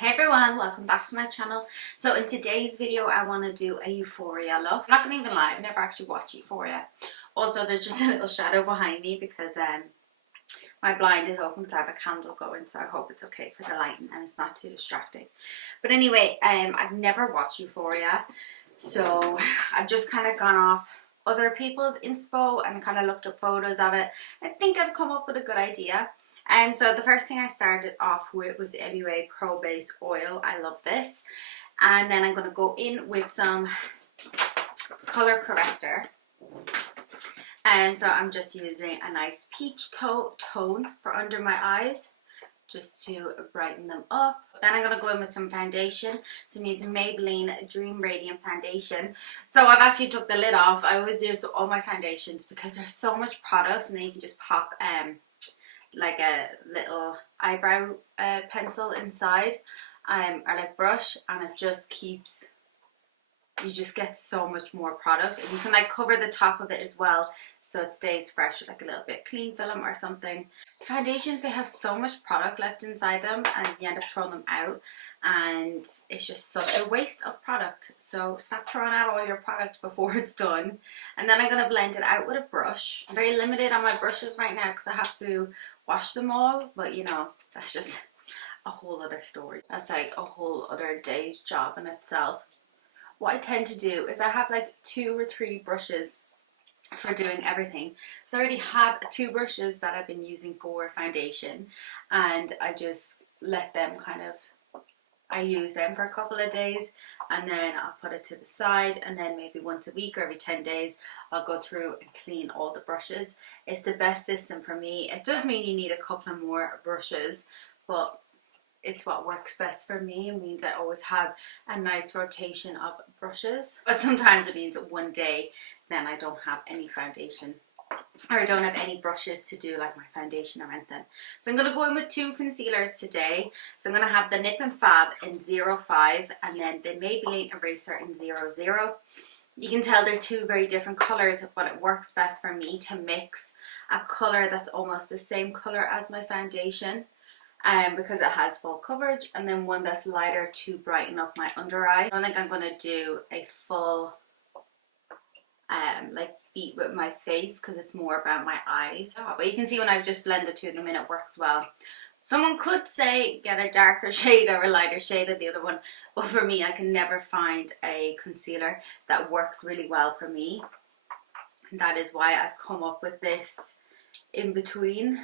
Hey everyone, welcome back to my channel. So in today's video I want to do a euphoria look. I'm not going to even lie, I've never actually watched Euphoria. Also there's just a little shadow behind me because my blind is open because I have a candle going, so I hope it's okay for the lighting and it's not too distracting. But anyway, I've never watched Euphoria, so I've just kind of gone off other people's inspo and kind of looked up photos of it. I think I've come up with a good idea. So the first thing I started off with was the MUA Pro Base Oil. I love this. And then I'm going to go in with some color corrector. And so I'm just using a nice peach tone for under my eyes, just to brighten them up. Then I'm going to go in with some foundation. So I'm using Maybelline Dream Radiant Foundation. So I've actually took the lid off. I always do this with all my foundations because there's so much product, and then you can just pop like a little eyebrow pencil inside or like brush, and it just keeps, you just get so much more product, and you can like cover the top of it as well so it stays fresh with like a little bit clean film or something. Foundations, they have so much product left inside them and you end up throwing them out, and it's just such a waste of product. So stop throwing out all your product before it's done. And then I'm going to blend it out with a brush. I'm very limited on my brushes right now because I have to wash them all, but you know, that's just a whole other story. That's like a whole other day's job in itself. What I tend to do is I have like 2 or 3 brushes for doing everything. So I already have 2 brushes that I've been using for foundation, and I just let them kind of, I use them for a couple of days and then I'll put it to the side, and then maybe once a week or every 10 days I'll go through and clean all the brushes. It's the best system for me. It does mean you need a couple of more brushes, but it's what works best for me. It means I always have a nice rotation of brushes. But sometimes it means one day then I don't have any foundation, or I don't have any brushes to do like my foundation or anything. So I'm going to go in with 2 concealers today. So I'm going to have the Nip and Fab in 05 and then the Maybelline Eraser in 00. You can tell they're 2 very different colors, but it works best for me to mix a color that's almost the same color as my foundation, because it has full coverage, and then one that's lighter to brighten up my under eye. I don't think I'm going to do a full like beat with my face because it's more about my eyes. But you can see when I've just blended 2 of them in, it works well. Someone could say get a darker shade or a lighter shade of the other one, but for me, I can never find a concealer that works really well for me. And that is why I've come up with this in between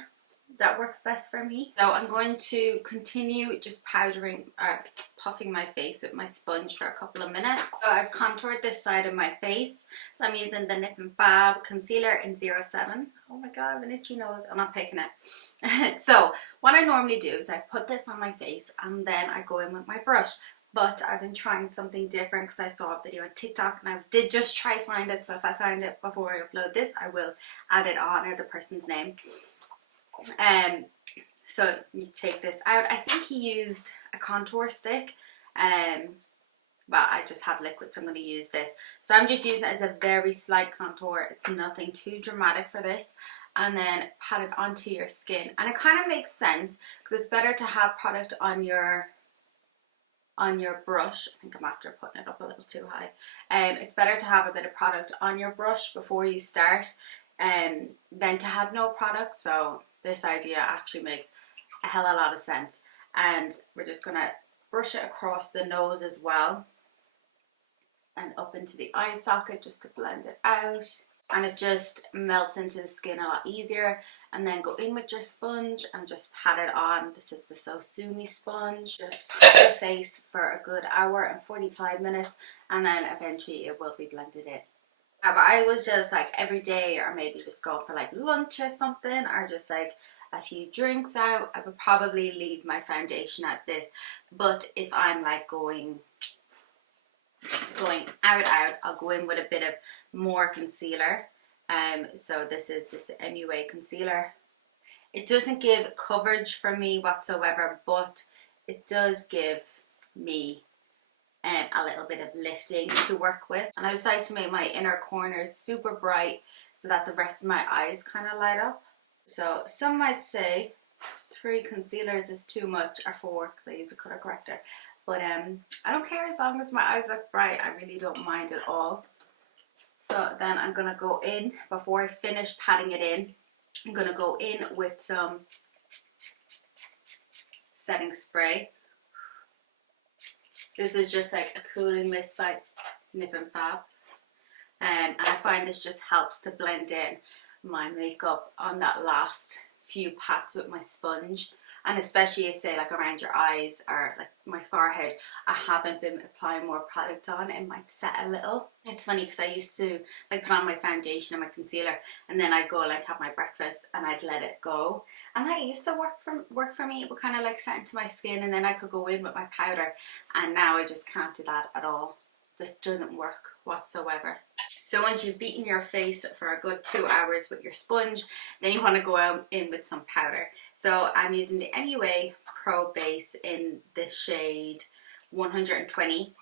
that works best for me. So I'm going to continue just powdering or puffing my face with my sponge for a couple of minutes. So I've contoured this side of my face. So I'm using the Nip and Fab concealer in 07. Oh my god, I have an itchy nose. I'm not picking it. So what I normally do is I put this on my face and then I go in with my brush. But I've been trying something different because I saw a video on TikTok and I did just try find it. So if I find it before I upload this, I will add it on, or the person's name. So you take this out. I think he used a contour stick, but I just have liquid, so I'm going to use this. So I'm just using it as a very slight contour. It's nothing too dramatic for this. And then pat it onto your skin, and it kind of makes sense because it's better to have product on your brush. I think I'm after putting it up a little too high. It's better to have a bit of product on your brush before you start than to have no product. So this idea actually makes a hell of a lot of sense. And we're just going to brush it across the nose as well and up into the eye socket just to blend it out. And it just melts into the skin a lot easier. And then go in with your sponge and just pat it on. This is the So Sumi sponge. Just pat your face for a good hour and 45 minutes, and then eventually it will be blended in. If I was just like every day, or maybe just go for like lunch or something, or just like a few drinks out, I would probably leave my foundation at this. But if I'm like going out, I'll go in with a bit of more concealer. So this is just the MUA concealer. It doesn't give coverage for me whatsoever, but it does give me a little bit of lifting to work with. And I decided to make my inner corners super bright so that the rest of my eyes kind of light up. So some might say 3 concealers is too much, or 4 because I use a color corrector. But I don't care as long as my eyes look bright. I really don't mind at all. So then I'm going to go in, before I finish patting it in, I'm going to go in with some setting spray. This is just like a cooling mist by Nip and Fab. And I find this just helps to blend in my makeup on that last few pats with my sponge. And especially if, say, like around your eyes or like my forehead, I haven't been applying more product on, it might set a little. It's funny because I used to like put on my foundation and my concealer, and then I'd go like have my breakfast and I'd let it go. And that used to work for me. It would kind of like set into my skin, and then I could go in with my powder. And now I just can't do that at all. Just doesn't work whatsoever. So once you've beaten your face for a good 2 hours with your sponge, then you want to go out in with some powder. So I'm using the MUA Pro Base in the shade 120. It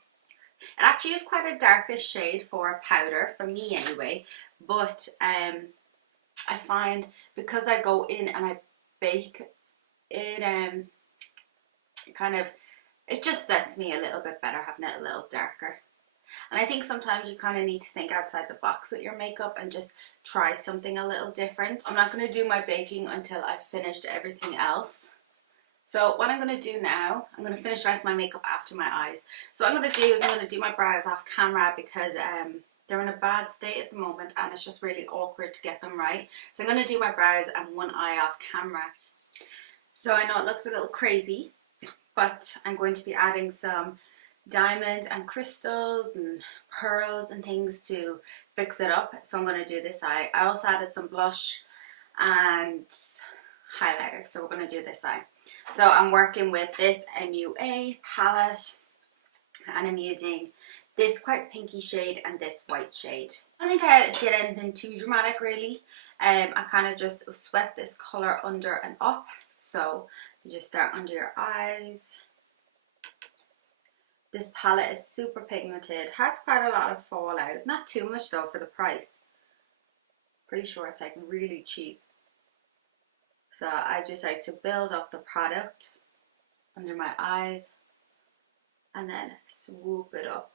actually is quite a darkish shade for a powder, for me anyway, but I find because I go in and I bake it, it just sets me a little bit better having it a little darker. And I think sometimes you kind of need to think outside the box with your makeup and just try something a little different. I'm not going to do my baking until I've finished everything else. So what I'm going to do now, I'm going to finish the rest of my makeup after my eyes. So what I'm going to do is I'm going to do my brows off camera because they're in a bad state at the moment and it's just really awkward to get them right. So I'm going to do my brows and one eye off camera. So I know it looks a little crazy, but I'm going to be adding some diamonds and crystals and pearls and things to fix it up. So I'm going to do this eye. I also added some blush and highlighter, so we're going to do this eye. So I'm working with this MUA palette and I'm using this quite pinky shade and this white shade. I think I did anything too dramatic really. I kind of just swept this color under and up. So you just start under your eyes. This palette is super pigmented, has quite a lot of fallout, not too much though for the price. Pretty sure it's like really cheap. So I just like to build up the product under my eyes and then swoop it up.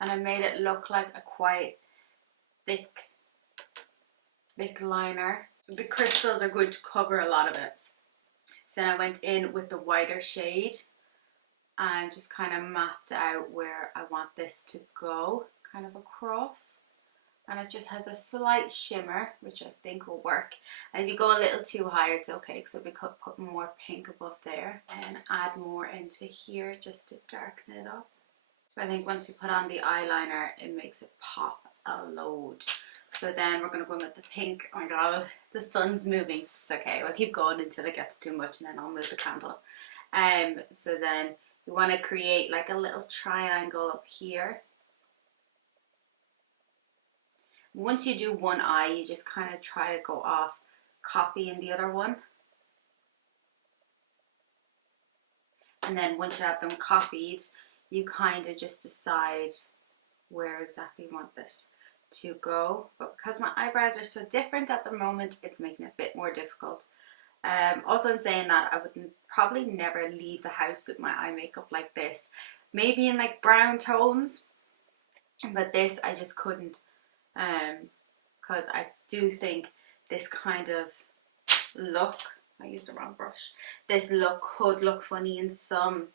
And I made it look like a quite thick liner. The crystals are going to cover a lot of it. So then I went in with the whiter shade and just kind of mapped out where I want this to go, kind of across. And it just has a slight shimmer, which I think will work. And if you go a little too high, it's okay, because we could put more pink above there and add more into here just to darken it up. I think once you put on the eyeliner, it makes it pop a load. So then we're going to go in with the pink. Oh my god, the sun's moving. It's okay, we'll keep going until it gets too much and then I'll move the candle. So then you want to create like a little triangle up here. Once you do one eye, you just kind of try to go off copying the other one. And then once you have them copied, you kind of just decide where exactly you want this to go. But because my eyebrows are so different at the moment, it's making it a bit more difficult. Also in saying that, I would probably never leave the house with my eye makeup like this. Maybe in like brown tones, but this I just couldn't, because I do think this kind of look, I used the wrong brush, this look could look funny in some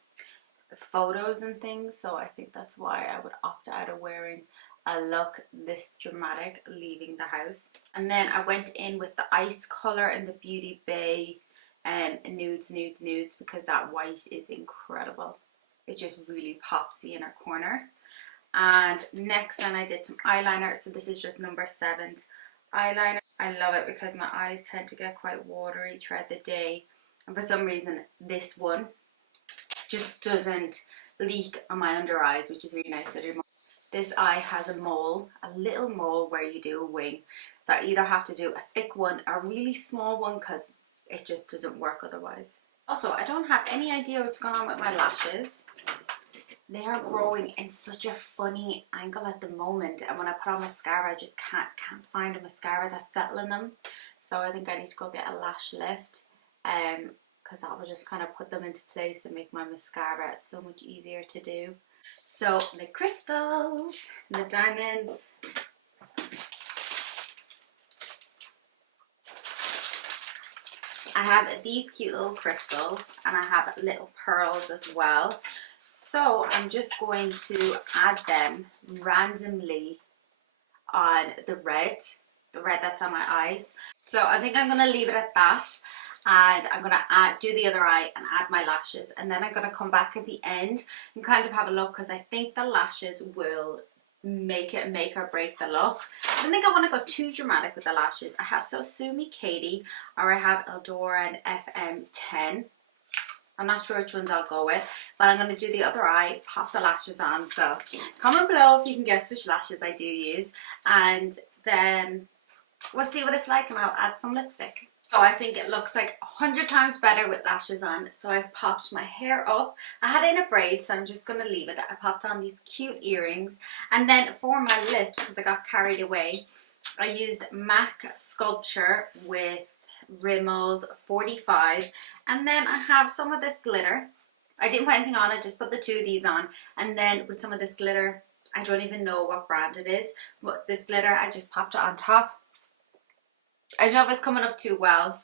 photos and things, so I think that's why I would opt out of wearing a look this dramatic leaving the house. And then I went in with the ice color in the Beauty Bay nudes, because that white is incredible. It just really pops in a corner. And next then I did some eyeliner. So this is just number 7's eyeliner. I love it because my eyes tend to get quite watery throughout the day, and for some reason this one just doesn't leak on my under eyes, which is really nice to do. This eye has a mole, a little mole where you do a wing. So I either have to do a thick one or a really small one because it just doesn't work otherwise. Also, I don't have any idea what's going on with my lashes. they are growing in such a funny angle at the moment, and when I put on mascara I just can't find a mascara that's settling them. So I think I need to go get a lash lift, because that will just kind of put them into place and make my mascara so much easier to do. So the crystals, the diamonds. I have these cute little crystals, and I have little pearls as well. So I'm just going to add them randomly on the red that's on my eyes. So I think I'm going to leave it at that, and I'm going to do the other eye and add my lashes, and then I'm going to come back at the end and kind of have a look, because I think the lashes will make or break the look. I don't think I want to go too dramatic with the lashes. I have So Sue Me Katie, or I have Eldora and FM10. I'm not sure which ones I'll go with, but I'm going to do the other eye, pop the lashes on. So comment below if you can guess which lashes I do use, and then we'll see what it's like, and I'll add some lipstick. So I think it looks like 100 times better with lashes on. So I've popped my hair up. I had it in a braid, so I'm just going to leave it. I popped on these cute earrings, and then for my lips, because I got carried away, I used MAC Sculpture with Rimmel's 45, and then I have some of this glitter. I didn't put anything on, I just put the two of these on, and then with some of this glitter, I don't even know what brand it is, but this glitter, I just popped it on top. I don't know if it's coming up too well,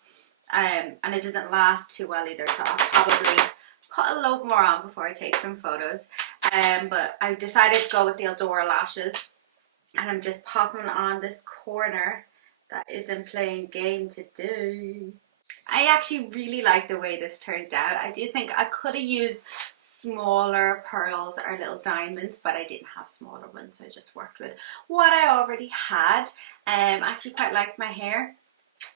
and it doesn't last too well either, so I'll probably put a load more on before I take some photos. But I decided to go with the Eldora lashes, and I'm just popping on this corner that isn't playing game today. I actually really like the way this turned out. I do think I could have used smaller pearls or little diamonds, but I didn't have smaller ones, so I just worked with what I already had. I actually quite like my hair.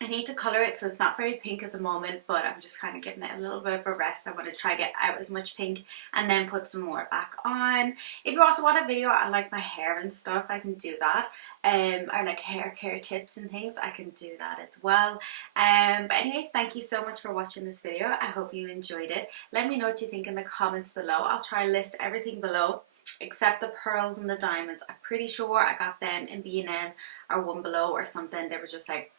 I need to colour it, so it's not very pink at the moment, but I'm just kind of giving it a little bit of a rest. I want to try to get out as much pink and then put some more back on. If you also want a video on like my hair and stuff, I can do that. Or like hair care tips and things, I can do that as well. But anyway, thank you so much for watching this video. I hope you enjoyed it. Let me know what you think in the comments below. I'll try to list everything below except the pearls and the diamonds. I'm pretty sure I got them in B&M or One Below or something. They were just like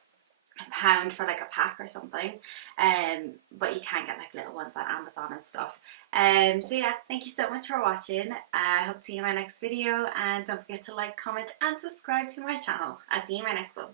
£1 for like a pack or something, but you can get like little ones on Amazon and stuff. So yeah, thank you so much for watching. I hope to see you in my next video, and don't forget to like, comment and subscribe to my channel. I'll see you in my next one.